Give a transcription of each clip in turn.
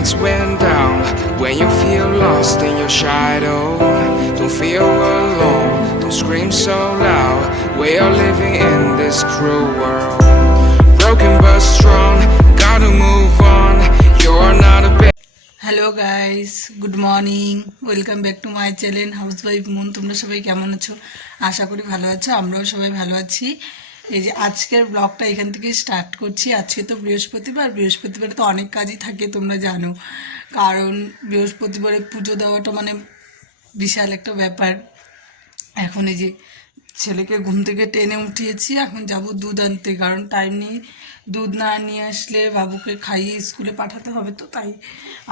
lights went down. When you feel lost in your shadow, don't feel alone, don't scream so loud. We are living in this cruel world, broken but strong, gotta move on. You're not a bad. Hello guys, good morning, welcome back to my channel house wife moon. তোমরা সবাই কেমন আছো? আশা করি ভালো আছো, আমরাও সবাই ভালো আছি। এই যে আজকের ব্লগটা এখান থেকে স্টার্ট করছি। আজকে তো বৃহস্পতিবার, বৃহস্পতিবারে তো অনেক কাজই থাকে তোমরা জানো, কারণ বৃহস্পতিবারে পুজো দেওয়াটা মানে বিশাল একটা ব্যাপার। এখন এই যে ছেলেকে ঘুম থেকে টেনে উঠিয়েছি, এখন যাব দুধ আনতে, কারণ টাইম নেই। দুধ না নিয়ে আসলে বাবুকে খাইয়ে স্কুলে পাঠাতে হবে, তো তাই।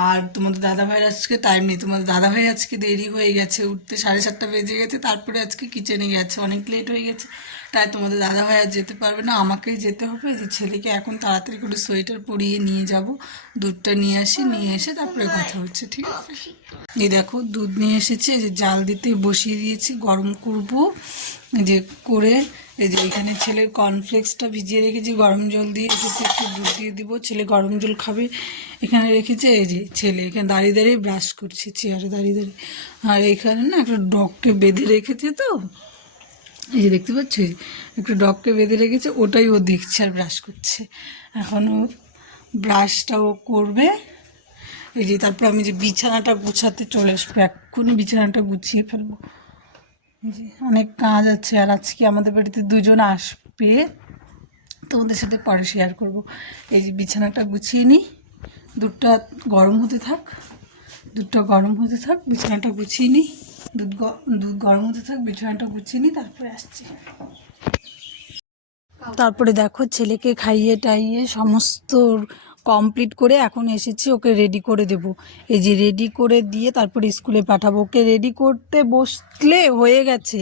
আর তোমাদের দাদাভাইয়ের আজকে টাইম নেই, তোমাদের দাদাভাই আজকে দেরি হয়ে গেছে উঠতে, 7:30 বেজে গেছে, তারপরে আজকে কিচেনে গেছে, অনেক লেট হয়ে গেছে, তাই তোমাদের দাদাভাই আর যেতে পারবে না, আমাকেই যেতে হবে। যে ছেলেকে এখন তাড়াতাড়ি করে সোয়েটার পরিয়ে নিয়ে যাব, দুধটা নিয়ে আসি, নিয়ে এসে তারপরে কথা হচ্ছে, ঠিক আছে? এই দেখো দুধ নিয়ে এসেছি, এই যে জাল দিতে বসিয়ে দিয়েছি, গরম করব। যে করে এই যে এখানে ছেলের কর্নফ্লেক্সটা ভিজিয়ে রেখেছি, গরম জল দিয়ে এসেছি, একটু দুধ দিয়ে দিব, ছেলে গরম জল খাবে। এখানে রেখেছে এই যে ছেলে এখানে দাঁড়িয়ে দাঁড়িয়ে ব্রাশ করছে, চেয়ারে দাঁড়িয়ে দাঁড়িয়ে। আর এখানে না একটা ডগকে বেঁধে রেখেছে, তো এই যে দেখতে পাচ্ছি একটু ডগকে বেঁধে রেখেছে, ওটাই ও দেখছে আর ব্রাশ করছে। এখন ও ব্রাশটাও করবে। এই যে তারপর আমি যে বিছানাটা গুছাতে চলে আসবো, এক্ষুনি বিছানাটা গুছিয়ে ফেলবো। জি, অনেক কাজ আছে, আর আজকে আমাদের বাড়িতে দুজন আসবে, তোমাদের সাথে পরে শেয়ার করব। এই যে বিছানাটা গুছিয়ে নিই, দুধটা গরম হতে থাক, দুধটা গরম হতে থাক, বিছানাটা গুছিয়ে নিই, দুধ গরম হতে থাক, বিছানাটা গুছিয়ে নিই, তারপরে আসছি। তারপরে দেখো ছেলেকে খাইয়ে টাইয়ে সমস্ত কমপ্লিট করে এখন এসেছি, ওকে রেডি করে দেব। এই যে রেডি করে দিয়ে তারপরে স্কুলে পাঠাবো। ওকে রেডি করতে বসলে হয়ে গেছে,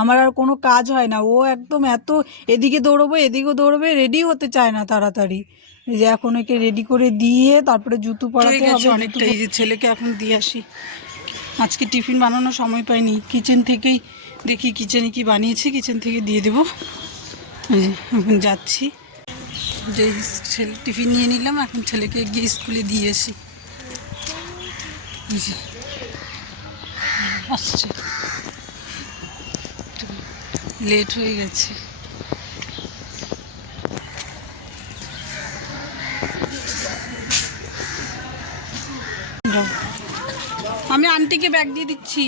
আমার আর কোনো কাজ হয় না। ও একদম এত এদিকে দৌড়বে এদিকেও দৌড়বে, রেডি হতে চায় না তাড়াতাড়ি। এই যে এখন ওকে রেডি করে দিয়ে তারপরে জুতো পরাতে হবে অনেকটা। এই যে ছেলেকে এখন দিয়ে আসি, আজকে টিফিন বানানোর সময় পাইনি, কিচেন থেকেই দেখি কিচেনে কি বানিয়েছি, কিচেন থেকে দিয়ে দেবো। এখন যাচ্ছি, যে ছেলে টিফিন নিয়ে নিলাম, এখন ছেলেকে গিয়ে স্কুলে দিয়ে আসি। আসছে, লেট হয়ে গেছে। আমি আন্টিকে ব্যাগ দিয়ে দিচ্ছি।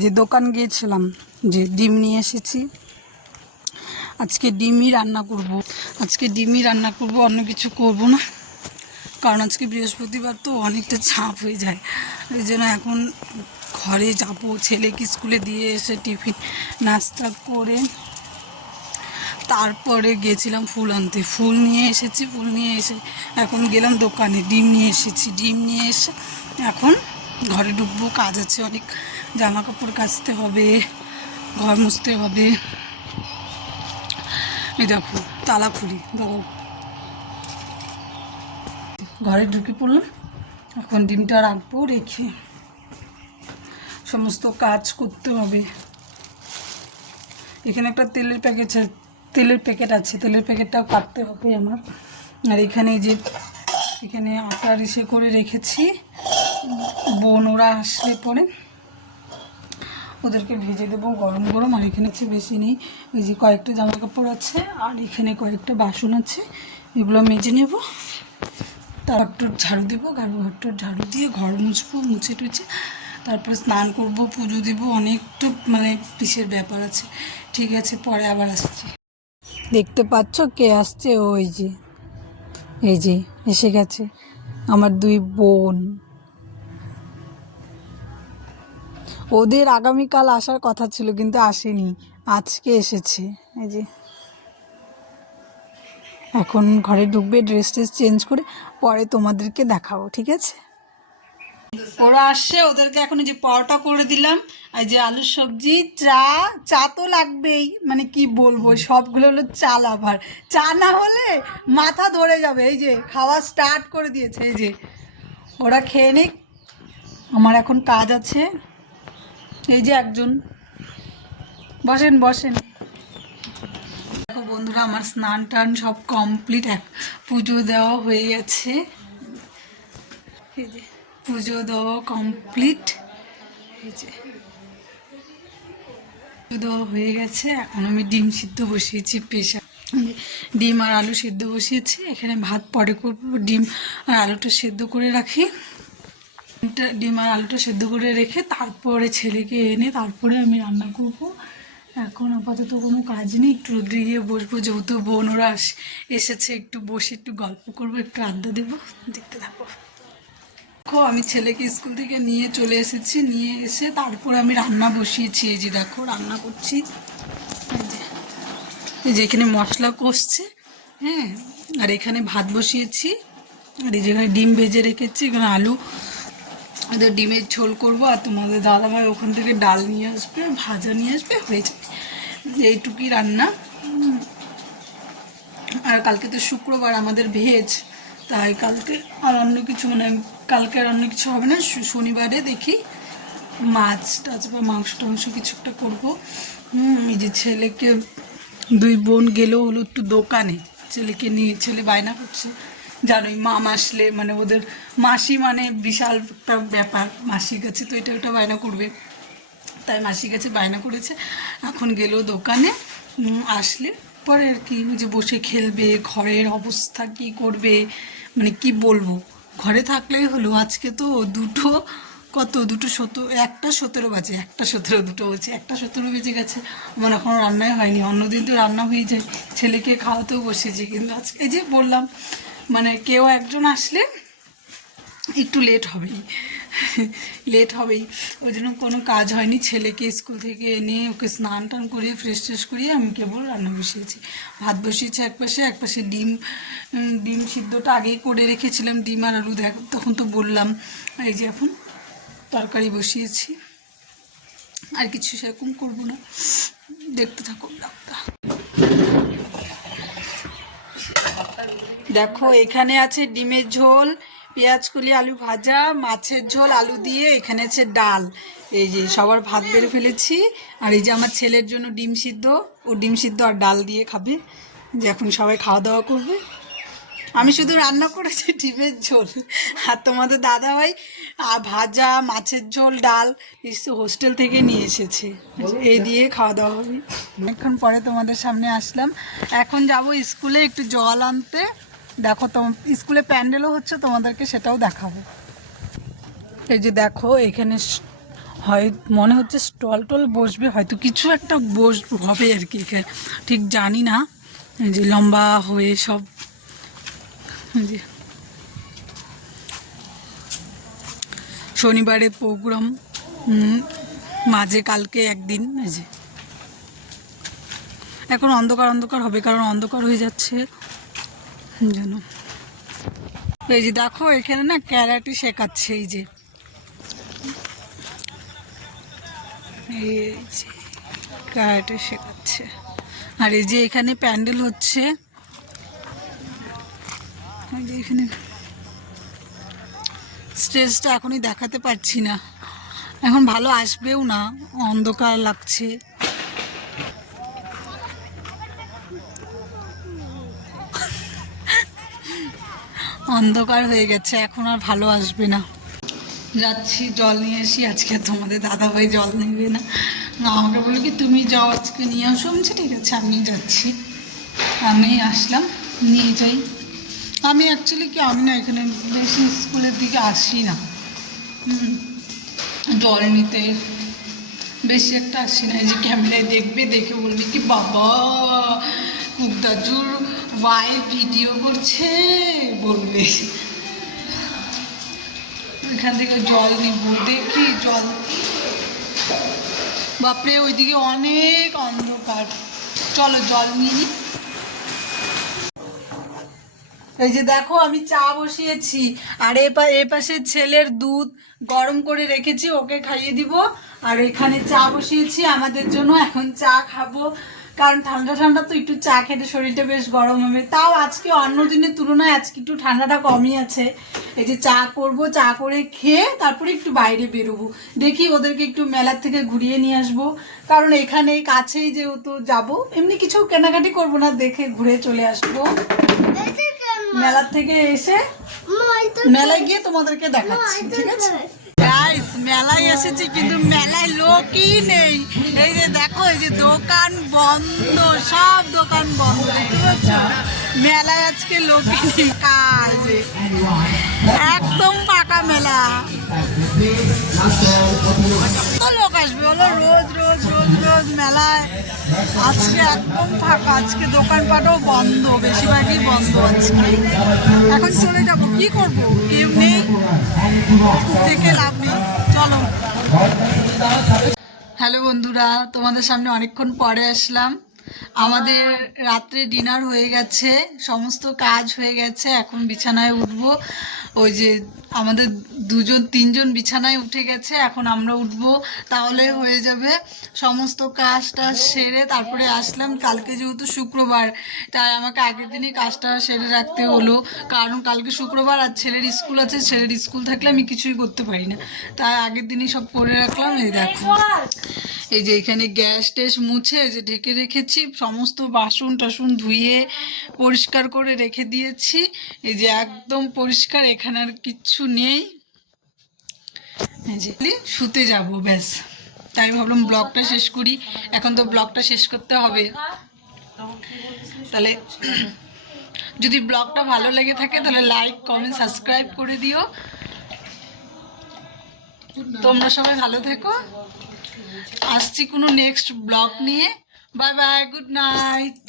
যে দোকান গিয়েছিলাম, যে ডিম নিয়ে এসেছি, আজকে ডিমই রান্না করব। অন্য কিছু করব না, কারণ আজকে বৃহস্পতিবার তো অনেকটা চাপ হয়ে যায়। ওই জন্য এখন ঘরে যাব, ছেলেকে স্কুলে দিয়ে এসে টিফিন নাস্তা করে তারপরে গিয়েছিলাম ফুল আনতে, ফুল নিয়ে এসেছি, ফুল নিয়ে এসে এখন গেলাম দোকানে, ডিম নিয়ে এসেছি, ডিম নিয়ে এসে এখন ঘরে ঢুকবো, কাজ আছে অনেক, জামা কাপড় কাচতে হবে, ঘর মুছতে হবে। এই দেখো তালা খুলি, দেখো ঘরে ঢুকে পড়লাম, এখন ডিমটা রাখবো, রেখে সমস্ত কাজ করতে হবে। এখানে একটা তেলের প্যাকেট আছে, তেলের প্যাকেটটাও কাটতে হবে আমার। আর এখানে যে এখানে আটার ইসে করে রেখেছি, বোন ওরা আসলে পরে ওদেরকে ভেজে দেবো গরম গরম। আর এখানে হচ্ছে বেশি নেই, ওই যে কয়েকটা জামা কাপড় আছে, আর এখানে কয়েকটা বাসন আছে, এগুলো মেজে নেব, তারপর ঝাড়ু দেবো, ঘরটোর ঝাড়ু দিয়ে ঘর মুছবো, মুছে টুছে তারপর স্নান করব, পুজো দেবো, অনেকটা মানে পিসের ব্যাপার আছে। ঠিক আছে, পরে আবার আসছি। দেখতে পাচ্ছ কে আসছে? ওই যে এই যে এসে গেছে আমার দুই বোন। ওদের আগামীকাল আসার কথা ছিল কিন্তু আসেনি, আজকে এসেছে। এই যে এখন ঘরে ঢুকবে, ড্রেস চেঞ্জ করে, পরে তোমাদেরকে দেখাবো, ঠিক আছে? ওরা আসছে, ওদেরকে এখন যে পরোটা করে দিলাম, আর যে আলুর সবজি, চা তো লাগবেই, মানে কি বলবো, সবগুলো হলো চাল, আবার চা না হলে মাথা ধরে যাবে। এই যে খাওয়া স্টার্ট করে দিয়েছে, এই যে ওরা খেয়ে নিক, আমার এখন কাজ আছে। এই যে একজন, বসেন বসেন। দেখো বন্ধুরা, আমার স্নান টান সব কমপ্লিট, পুজো দেওয়া হয়ে গেছে। এই যে পুজো দেওয়া কমপ্লিট, এই যে পুজো দেওয়া হয়ে গেছে। এখন আমি ডিম সিদ্ধ বসিয়েছি প্রেশার, ডিম আর আলু সিদ্ধ বসিয়েছি। এখানে ভাত পরে করবো, ডিম আর আলুটা সেদ্ধ করে রাখি। ডিম আর আলুটা সেদ্ধ করে রেখে তারপরে ছেলেকে এনে তারপরে আমি রান্না করব। এখন আপাতত কোনো কাজ নেই, একটু রোদ্রে গিয়ে বসবো, যেহেতু বোন ওরা এসেছে, একটু বসে একটু গল্প করবো, একটু আড্ডা দেবো। দেখতে থাকো। দেখো আমি ছেলেকে স্কুল থেকে নিয়ে চলে এসেছি, নিয়ে এসে তারপরে আমি রান্না বসিয়েছি। এই যে দেখো রান্না করছি, এই যে এখানে মশলা কষছে, হ্যাঁ, আর এখানে ভাত বসিয়েছি, আর এই যেখানে ডিম ভেজে রেখেছি, এখানে আলু ওদের ডিমের ঝোল করবো। আর তোমাদের দাদাভাই ওখান থেকে ডাল নিয়ে আসবে, ভাজা নিয়ে আসবে, হয়ে যাবে। এইটুকুই রান্না। আর কালকে তো শুক্রবার, আমাদের ভেজ, তাই কালকে আর অন্য কিছু মানে কালকে আর অন্য কিছু হবে না। শনিবারে দেখি মাছ টাছ বা মাংস টাংস কিছু একটা করবো। এই যে ছেলেকে, দুই বোন গেলেও হলো একটু দোকানে, ছেলেকে নিয়ে, ছেলে বায়না করছে। জানোই মাম আসলে মানে ওদের মাসি মানে বিশাল একটা ব্যাপার, মাসির কাছে তো এটা ওটা বায়না করবে, তাই মাসির কাছে বায়না করেছে। এখন গেলেও দোকানে, আসলে পরে আর কি যে বসে খেলবে। ঘরের অবস্থা কি করবে মানে কি বলবো, ঘরে থাকলেই হলো। আজকে তো দুটো 1:17 বাজে, 1:17, দুটো বলছে 1:17 বেজে গেছে। আমার এখনও রান্নাই হয়নি। অন্যদিন তো রান্না হয়ে যায়, ছেলেকে খাওয়াতেও বসেছি, কিন্তু আজকে এই যে বললাম মানে কেউ একজন আসলে একটু লেট হবেই, ওই জন্য কোনো কাজ হয়নি। ছেলেকে স্কুল থেকে এনে ওকে স্নান টান করিয়ে ফ্রেশ করিয়ে আমি কেবল রান্না বসিয়েছি। ভাত বসিয়েছি একপাশে ডিম সিদ্ধটা আগেই করে রেখেছিলাম, ডিম আর আলু, দেখ তখন তো বললাম। এই যে এখন তরকারি বসিয়েছি, আর কিছু সেরকম করবো না। দেখতে থাকো ব্লগটা। দেখো এখানে আছে ডিমের ঝোল, পেঁয়াজ কলি আলু ভাজা, মাছের ঝোল আলু দিয়ে, এখানে আছে ডাল। এই যে সবার ভাত বেড়ে ফেলেছি। আর এই যে আমার ছেলের জন্য ডিম সিদ্ধ, ও ডিম সিদ্ধ আর ডাল দিয়ে খাবে। যে এখন সবাই খাওয়া দাওয়া করবে। আমি শুধু রান্না করেছি ডিমের ঝোল, আর তোমাদের দাদাভাই ভাজা, মাছের ঝোল, ডাল হোস্টেল থেকে নিয়ে এসেছে, এই দিয়ে খাওয়া দাওয়া হবে। অনেকক্ষণ পরে তোমাদের সামনে আসলাম। এখন যাব স্কুলে একটু জল আনতে। দেখো স্কুলে প্যান্ডেলও হচ্ছে, তোমাদেরকে সেটাও দেখাবো। এই যে দেখো এখানে হয় মনে হচ্ছে স্টল টল বসবে, হয়তো কিছু একটা হবে আর কি, ঠিক জানি না। এই যে লম্বা হয়ে সব, যে শনিবারের প্রোগ্রাম, মাঝে কালকে একদিন। এই যে এখন অন্ধকার হবে, কারণ অন্ধকার হয়ে যাচ্ছে যেন। এই যে দেখো এখানে না ক্যারাটে শেখাচ্ছে, এই যে ক্যারাটে শেখাচ্ছে। আর এই যে এখানে প্যান্ডেল হচ্ছে, এখানে স্টেজটা এখনই দেখাতে পারছি না, এখন ভালো আসবেও না, অন্ধকার লাগছে। অন্ধকার হয়ে গেছে, এখন আর ভালো আসবে না। যাচ্ছি জল নিয়ে আসি। আজকে তোমাদের দাদাভাই জল নেবে না, আমাকে বলে কি তুমি যাও আজকে নিয়ে আসো। আমি ঠিক আছে আমি যাচ্ছি। আমি আসলাম, নিয়ে যাই। আমি অ্যাকচুয়ালি কি আমি না এখানে বেশি স্কুলের দিকে আসি না, জল নিতে বেশি একটা আসি না। এই যে ক্যামেরায় দেখবে, দেখে বলবে কি বাবা কুকদাজুর ওয়াই ভিডিও করছে বলবে। এখান থেকে জল নিব, দেখি জল, বাপরে ওইদিকে অনেক অন্ধকার, চলো জল নিয়ে নিই। এই যে দেখো আমি চা বসিয়েছি, আর এ পাশে ছেলের দুধ গরম করে রেখেছি, ওকে খাইয়ে দিব। আর এখানে চা বসিয়েছি আমাদের জন্য, এখন চা খাবো। কারণ ঠান্ডা ঠান্ডা তো একটু চা খেতে শরীরটা বেশ গরম হবে। তাও আজকে অন্য দিনের তুলনায় আজকে একটু ঠান্ডাটা কমই আছে। এই যে চা করব, চা করে খেয়ে তারপরে একটু বাইরে বেরোবো, দেখি ওদেরকে একটু মেলার থেকে ঘুরিয়ে নিয়ে আসবো। কারণ এখানে কাছেই যেহেতু যাব, এমনি কিছু কেনাকাটি করব না, দেখে ঘুরে চলে আসবো। মেলার থেকে এসে মেলায় গিয়ে তোমাদেরকে দেখাচ্ছি, ঠিক আছে? গাইস, মেলায় এসেছি কিন্তু মেলায় লোকই নেই। এই যে দেখো, এই যে দোকান বন্ধ, সব দোকান বন্ধ, দেখতে পাচ্ছ? মেলায় আজকে লোকই নেই, কাজ একদম ফাঁকা মেলা। কত লোক আসবে বলো, রোজ রোজ রোজ রোজ মেলায়? আজকে একদম ফাঁকা, আজকে দোকানপাটও বন্ধ, বেশিরভাগই বন্ধ আজকে। এখন চলে যাবো, কি করবো, কেউ নেই, থেকে লাভ নেই, চলো। হ্যালো বন্ধুরা, তোমাদের সামনে অনেকক্ষণ পরে আসলাম। আমাদের রাত্রে ডিনার হয়ে গেছে, সমস্ত কাজ হয়ে গেছে, এখন বিছানায় উঠবো। ওই যে আমাদের তিনজন বিছানায় উঠে গেছে, এখন আমরা উঠবো, তাহলে হয়ে যাবে। সমস্ত কাজটা সেরে তারপরে আসলাম। কালকে যেহেতু শুক্রবার, তাই আমাকে আগের দিনই কাজটা সেরে রাখতে হলো, কারণ কালকে শুক্রবার আর ছেলের স্কুল আছে। ছেলের স্কুল থাকলে আমি কিছুই করতে পারি না, তাই আগের দিনই সব করে রাখলাম। এই দেখো, এই যে এখানে গ্যাস ট্যাস মুছে যে ঢেকে রেখেছি, সমস্ত বাসন টাসন ধুয়ে পরিষ্কার করে রেখে দিয়েছি। এই যে একদম পরিষ্কার, এখানে আর কিচ্ছু নেই। এই যে শুতে যাব, ব্যাস। তাই ভাবলাম ব্লগটা শেষ করি, এখন তো ব্লগটা শেষ করতে হবে। তাহলে যদি ব্লগটা ভালো লেগে থাকে তাহলে লাইক কমেন্ট সাবস্ক্রাইব করে দিও। তোমরা সবাই ভালো থেকো, আসছি কোনো নেক্সট ব্লগ নিয়ে। Bye bye, good night.